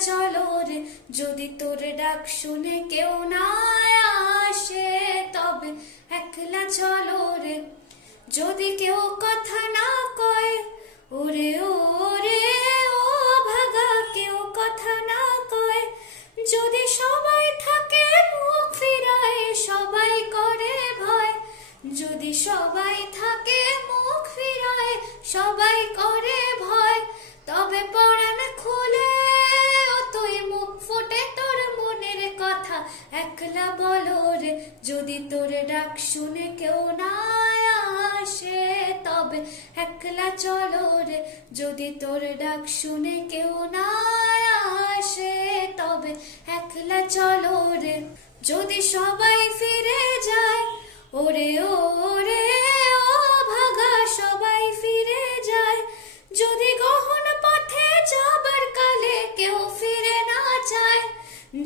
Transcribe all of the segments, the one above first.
চলো রে, যদি তোর ডাক শুনে কেউ না আসে, তবে একলা চলো রে। যদি কেউ কথা না কয়, ওরে ওরে, ও ভাগা, কেউ কথা না কয়। যদি সবাই থাকে মুখ ফিরায়, সবাই করে ভয়। যদি সবাই থাকে মুখ ফিরায়, সবাই করে ভয়। একলা বলো রে, যদি তোর ডাক শুনে কেউ না আসে, তবে একলা চলো রে, যদি তোর ডাক শুনে কেউ না আসে, তবে একলা চলো রে। যদি সবাই ফিরে যায়, ওরে ও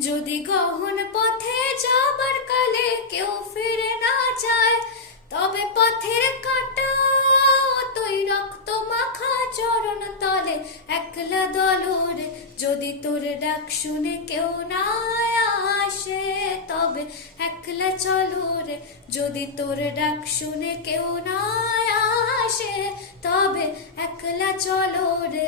যদি গহন পথে যাবার কালে কেউ ফিরে না যায়, তবে পথের কাটা তুই রক্ত মাখা চরণ তলে একলা দলরে। যদি তোর ডাক শুনে কেউ না আসে, তবে একলা চলো রে যদি তোর ডাক শুনে কেউ না আসে, তবে একলা চলো রে